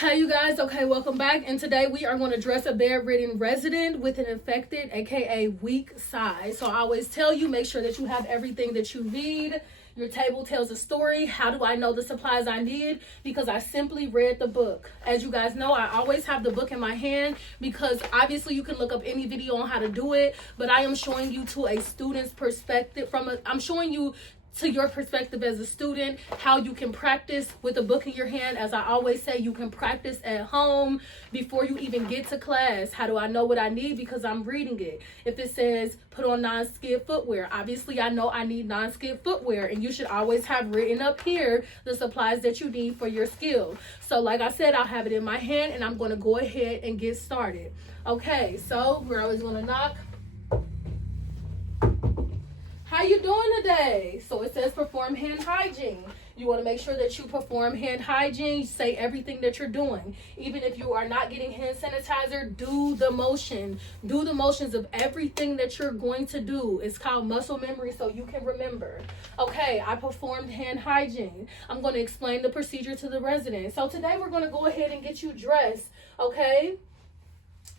Hey you guys, okay, welcome back. And today we are going to dress a bedridden resident with an infected, aka weak side. So I always tell you, make sure that you have everything that you need. Your table tells a story. How do I know the supplies I need? Because I simply read the book. As you guys know, I always have the book in my hand because obviously you can look up any video on how to do it, but I am showing you to a student's perspective I'm showing you to your perspective as a student, how you can practice with a book in your hand. As I always say, you can practice at home before you even get to class. How do I know what I need? Because I'm reading it. If it says put on non-skid footwear, obviously I know I need non-skid footwear, and you should always have written up here the supplies that you need for your skill. So like I said, I'll have it in my hand and I'm going to go ahead and get started. Okay, so we're always going to knock. How you doing today? So it says perform hand hygiene. You want to make sure that you perform hand hygiene. Say everything that you're doing. Even if you are not getting hand sanitizer, do the motion. Do the motions of everything that you're going to do. It's called muscle memory, so you can remember. Okay, I performed hand hygiene. I'm going to explain the procedure to the resident. So today we're going to go ahead and get you dressed, okay?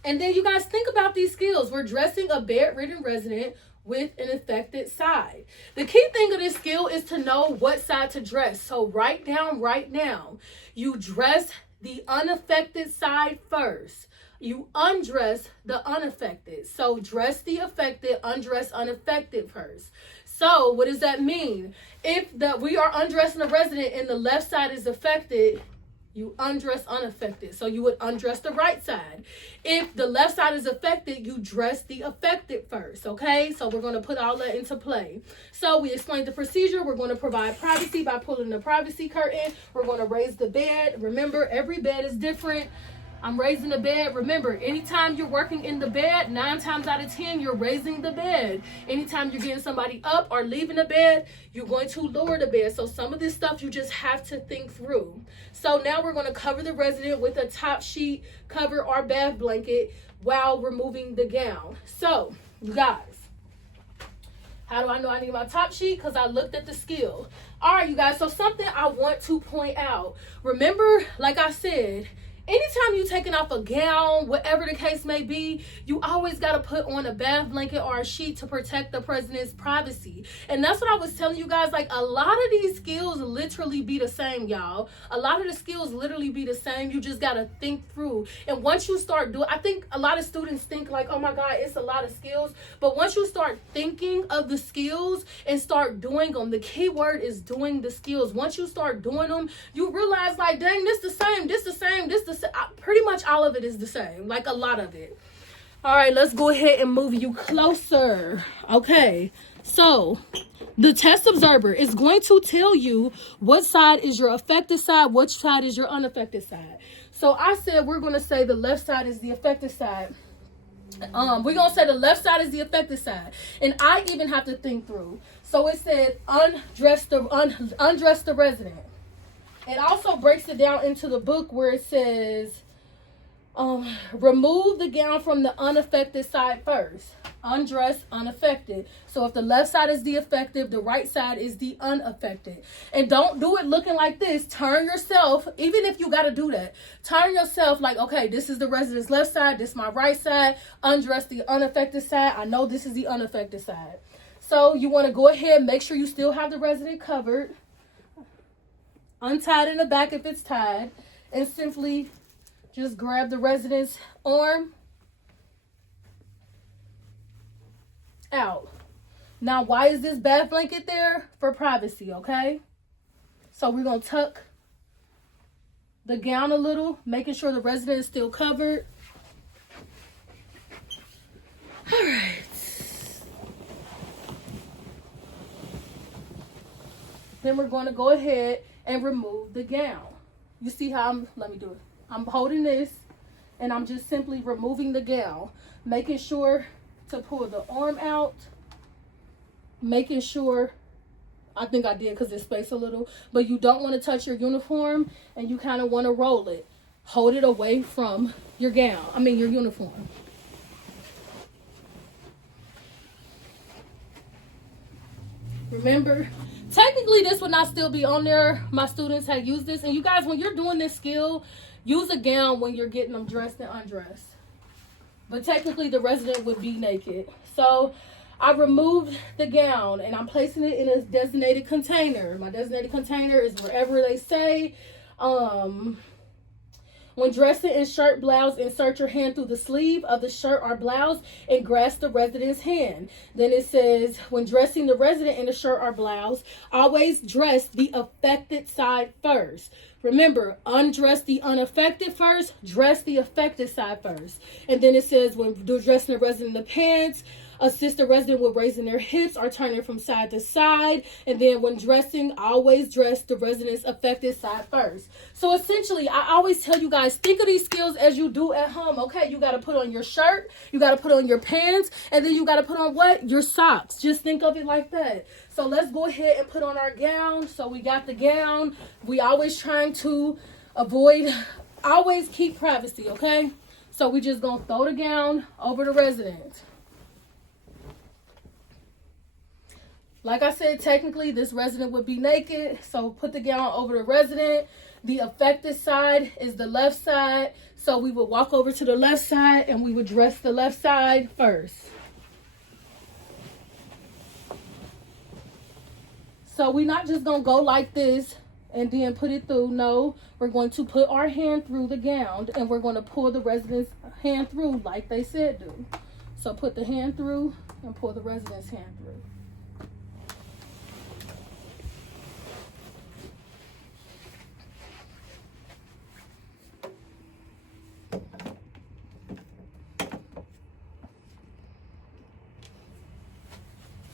And then you guys think about these skills. We're dressing a bedridden resident with an affected side. The key thing of this skill is to know what side to dress. So write down right now, you dress the unaffected side first. You undress the unaffected. So dress the affected, undress unaffected first. So what does that mean? If we are undressing a resident and the left side is affected, you undress unaffected. So you would undress the right side. If the left side is affected, you dress the affected first, okay? So we're going to put all that into play. So we explained the procedure. We're going to provide privacy by pulling the privacy curtain. We're going to raise the bed. Remember, every bed is different. I'm raising the bed. Remember, anytime you're working in the bed, 9 times out of 10, you're raising the bed. Anytime you're getting somebody up or leaving the bed, you're going to lower the bed. So some of this stuff you just have to think through. So now we're going to cover the resident with a top sheet, cover or bath blanket while removing the gown. So, you guys, how do I know I need my top sheet? Because I looked at the skill. All right, you guys, so something I want to point out. Remember, like I said, anytime you're taking off a gown, whatever the case may be, you always got to put on a bath blanket or a sheet to protect the president's privacy. And that's what I was telling you guys. Like, a lot of these skills literally be the same, y'all. A lot of the skills literally be the same. You just got to think through. And once you start doing, I think a lot of students think like, oh my God, it's a lot of skills. But once you start thinking of the skills and start doing them, the key word is doing the skills. Once you start doing them, you realize like, dang, this the same, this the same, this the same. Pretty much all of it is the same, like a lot of it. All right, let's go ahead and move you closer. Okay, so the test observer is going to tell you what side is your affected side, which side is your unaffected side. So I said we're going to say the left side is the affected side. We're going to say the left side is the affected side. And I even have to think through. So it said undress the resident. It also breaks it down into the book where it says, remove the gown from the unaffected side first. Undress unaffected. So if the left side is the affected, the right side is the unaffected. And don't do it looking like this. Turn yourself, even if you got to do that, turn yourself like, okay, this is the resident's left side, this is my right side. Undress the unaffected side. I know this is the unaffected side. So you want to go ahead, make sure you still have the resident covered. Untied in the back if it's tied, and simply just grab the resident's arm out. Now, why is this bath blanket there? For privacy, okay? So we're going to tuck the gown a little, making sure the resident is still covered. All right. Then we're going to go ahead and remove the gown. You see how let me do it. I'm holding this and I'm just simply removing the gown, making sure to pull the arm out, making sure, I think I did because it's spaced a little, but you don't want to touch your uniform and you kind of want to roll it. Hold it away from your gown, your uniform. Remember, technically this would not still be on there. My students had used this. And you guys, when you're doing this skill, use a gown when you're getting them dressed and undressed. But technically the resident would be naked. So I removed the gown and I'm placing it in a designated container. My designated container is wherever they say. When dressing in shirt, blouse, insert your hand through the sleeve of the shirt or blouse and grasp the resident's hand. Then it says, when dressing the resident in a shirt or blouse, always dress the affected side first. Remember, undress the unaffected first, dress the affected side first. And then it says, when dressing the resident in the pants, assist the resident with raising their hips or turning from side to side. And then when dressing, always dress the resident's affected side first. So essentially, I always tell you guys, think of these skills as you do at home. Okay, you got to put on your shirt, you got to put on your pants, and then you got to put on what? Your socks. Just think of it like that. So let's go ahead and put on our gown. So we got the gown. We always trying to avoid, always keep privacy, okay? So we just gonna throw the gown over the resident. Like I said, technically this resident would be naked. So put the gown over the resident. The affected side is the left side. So we would walk over to the left side and we would dress the left side first. So we're not just going to go like this and then put it through. No, we're going to put our hand through the gown and we're going to pull the resident's hand through like they said do. So put the hand through and pull the resident's hand through.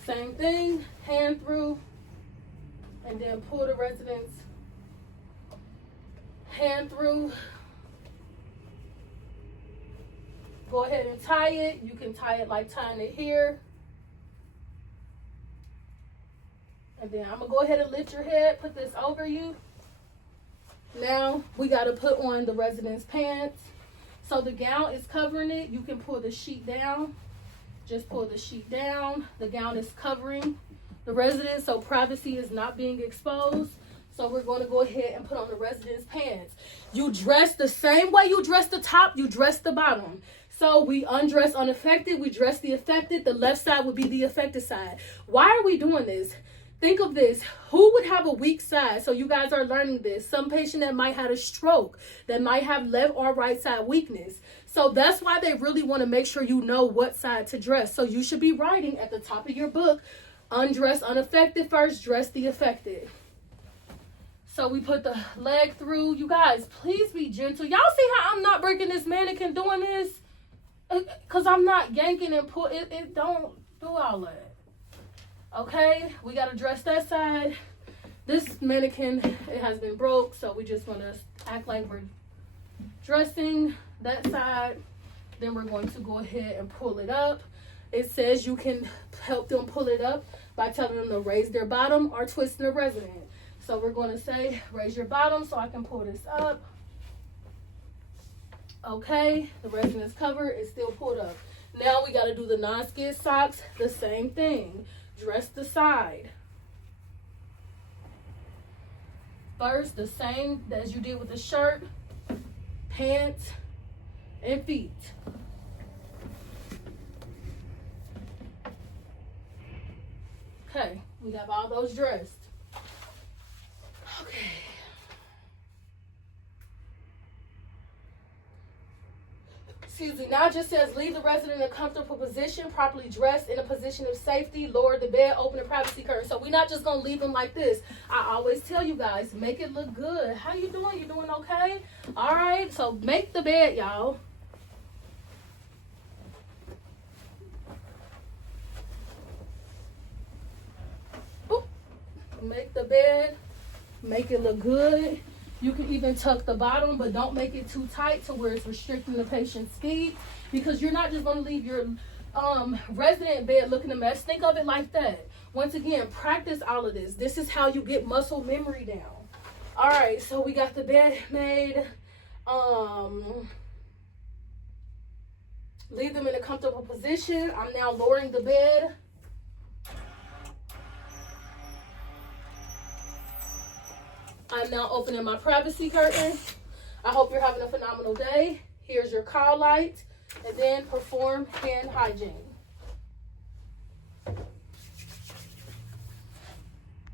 Same thing, hand through, and then pull the resident's hand through. Go ahead and tie it. You can tie it like tying it here. And then I'm going to go ahead and lift your head, put this over you. Now we got to put on the resident's pants. So the gown is covering it. You can pull the sheet down. Just pull the sheet down. The gown is covering the resident, so privacy is not being exposed. So we're going to go ahead and put on the resident's pants. You dress the same way you dress the top, you dress the bottom. So we undress unaffected, we dress the affected. The left side would be the affected side. Why are we doing this? Think of this. Who would have a weak side? So you guys are learning this. Some patient that might have a stroke, that might have left or right side weakness. So that's why they really want to make sure you know what side to dress. So you should be writing at the top of your book, undress unaffected first, dress the affected. So we put the leg through. You guys, please be gentle. Y'all see how I'm not breaking this mannequin doing this? Because I'm not yanking and pull. It don't do all that. Okay, we got to dress that side. This mannequin, it has been broke, so we just want to act like we're dressing that side. Then we're going to go ahead and pull it up. It says you can help them pull it up by telling them to raise their bottom or twist the resident. So we're going to say, raise your bottom so I can pull this up. Okay, the resident's cover is still pulled up. Now we got to do the non-skid socks, the same thing. Dress the side. First, the same as you did with the shirt, pants, and feet. Okay, we have all those dressed. Okay. Excuse me, now it just says leave the resident in a comfortable position, properly dressed in a position of safety, lower the bed, open the privacy curtain. So we're not just going to leave them like this. I always tell you guys, make it look good. How you doing? You doing okay? All right, so make the bed, y'all. Make the bed, make it look good. You can even tuck the bottom, but don't make it too tight to where it's restricting the patient's feet, because you're not just going to leave your resident bed looking a mess. Think of it like that. Once again, practice all of this. This is how you get muscle memory down. All right, so we got the bed made. Leave them in a comfortable position. I'm now lowering the bed. I'm now opening my privacy curtain. I hope you're having a phenomenal day. Here's your call light, and then perform hand hygiene.